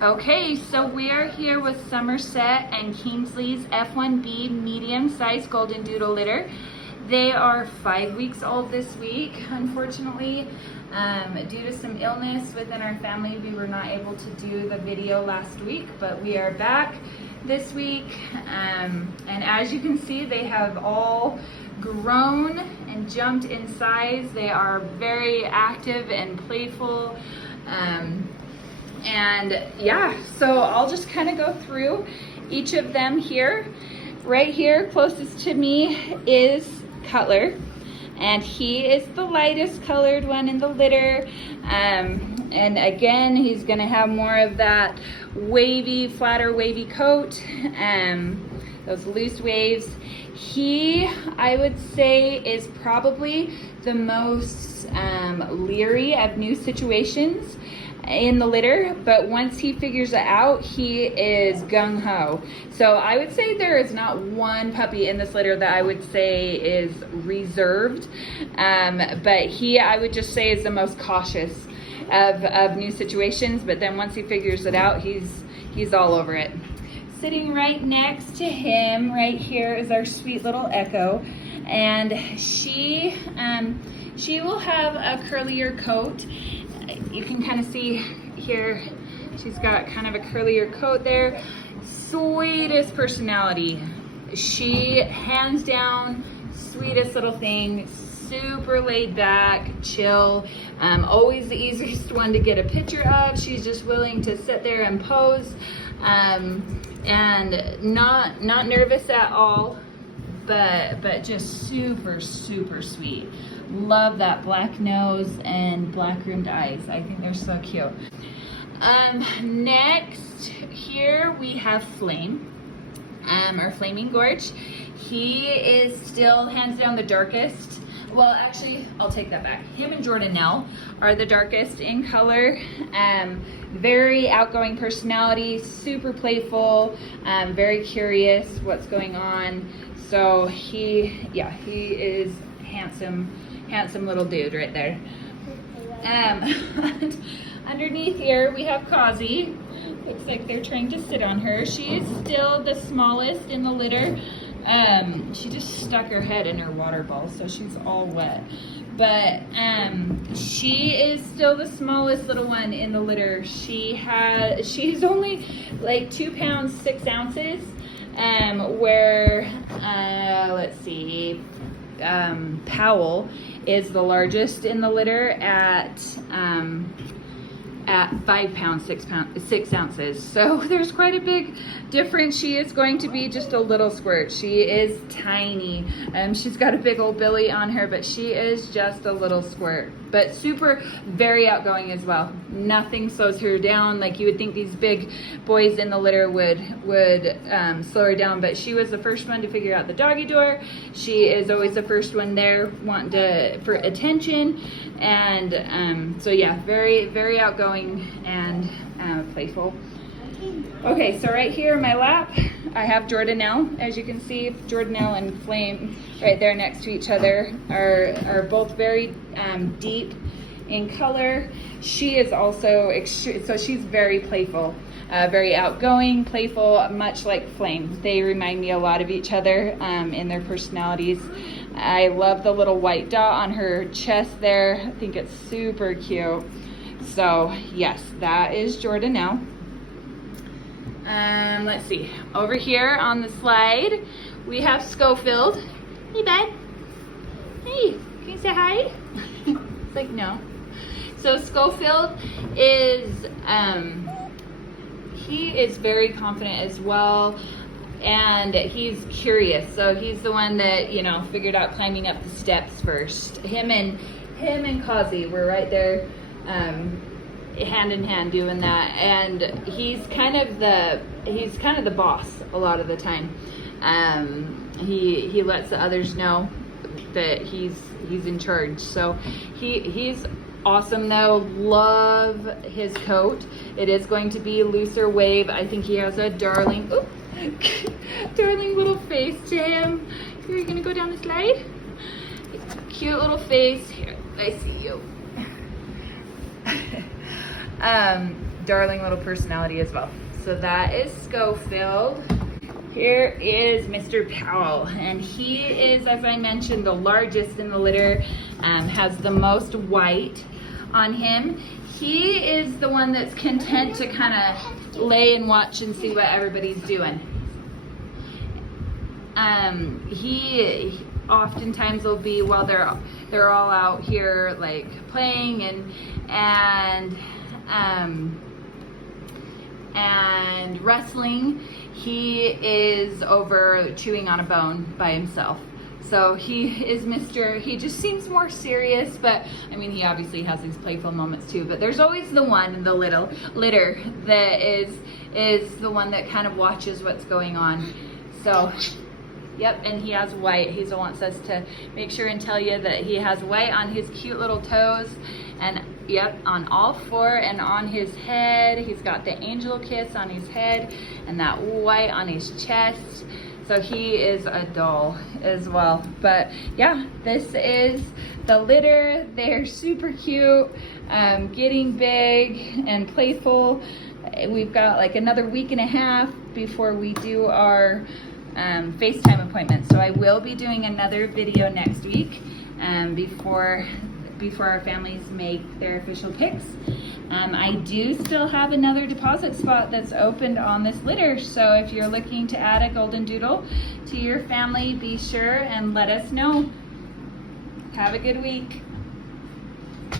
Okay, so we are here with Somerset and Kingsley's F1b medium-sized goldendoodle litter. They are 5 weeks old this week. Unfortunately, due to some illness within our family, we were not able to do the video last week, but we are back this week. And as you can see, they have all grown and jumped in size. They are very active and playful. And yeah, so I'll just kind of go through each of them here. Right here, closest to me is Cutler, and he is the lightest colored one in the litter. And again, he's gonna have more of that wavy, flatter wavy coat, those loose waves. He, I would say, is probably the most leery of new situations in the litter, but once he figures it out, he is gung-ho. So I would say there is not one puppy in this litter that I would say is reserved, but he, I would just say, is the most cautious of new situations, but then once he figures it out, he's all over it. Sitting right next to him, right here, is our sweet little Echo, and she will have a curlier coat. You can kind of see here, she's got kind of a curlier coat there. Sweetest personality. She, hands down, sweetest little thing. Super laid back, chill. Always the easiest one to get a picture of. She's just willing to sit there and pose. And not nervous at all, but just super, super sweet. Love that black nose and black rimmed eyes. I think they're so cute. Next here we have Flame, our Flaming Gorge. He is still hands down the darkest. Well, actually, I'll take that back. Him and Jordanelle are the darkest in color. Very outgoing personality, super playful, very curious what's going on. So he is handsome little dude right there. Underneath here we have Quasi. Looks like they're trying to sit on her. She is still the smallest in the litter. She just stuck her head in her water ball, so she's all wet. But she is still the smallest little one in the litter. She's only like 2 pounds 6 ounces. Where let's see, Powell is the largest in the litter at 5 pounds 6 ounces. So there's quite a big difference. She is going to be just a little squirt. She is tiny. She's got a big old belly on her, but she is just a little squirt. But super, very outgoing as well. Nothing slows her down. Like you would think these big boys in the litter would slow her down, but she was the first one to figure out the doggy door. She is always the first one there, wanting for attention, and so yeah, very, very outgoing and playful. Okay, so right here in my lap, I have Jordanelle. As you can see, Jordanelle and Flame right there next to each other are both very deep in color. She is also so she's very playful, very outgoing, playful, much like Flame. They remind me a lot of each other in their personalities. I love the little white dot on her chest there. I think it's super cute. So yes, that is Jordanelle. Let's see, over here on the slide we have Schofield. Hey bud, hey, can you say hi? It's like no. So Schofield is he is very confident as well, and he's curious. So he's the one that, you know, figured out climbing up the steps first. Him and Quasi were right there, hand in hand doing that, and he's kind of the boss a lot of the time. He lets the others know that he's in charge. So he's awesome though. Love his coat. It is going to be looser wave. I think he has a darling darling little face to him. Here, you're gonna go down the slide. Cute little face. Here, I see you. Darling little personality as well. So that is Schofield. Here is Mr. Powell, and he is, as I mentioned, the largest in the litter, has the most white on him. He is the one that's content to kind of lay and watch and see what everybody's doing. He oftentimes will be, while they're all out here like playing and wrestling, he is over chewing on a bone by himself. So he just seems more serious, but I mean, he obviously has these playful moments too, but there's always the one in the litter that is the one that kind of watches what's going on. So, yep, and he has white. He's the one that says to make sure and tell you that he has white on his cute little toes, and yep, on all four, and on his head. He's got the angel kiss on his head and that white on his chest. So he is a doll as well. But yeah, this is the litter. They're super cute, getting big and playful. We've got like another week and a half before we do our FaceTime appointment. So I will be doing another video next week before our families make their official picks. I do still have another deposit spot that's opened on this litter, so if you're looking to add a golden doodle to your family, be sure and let us know. Have a good week.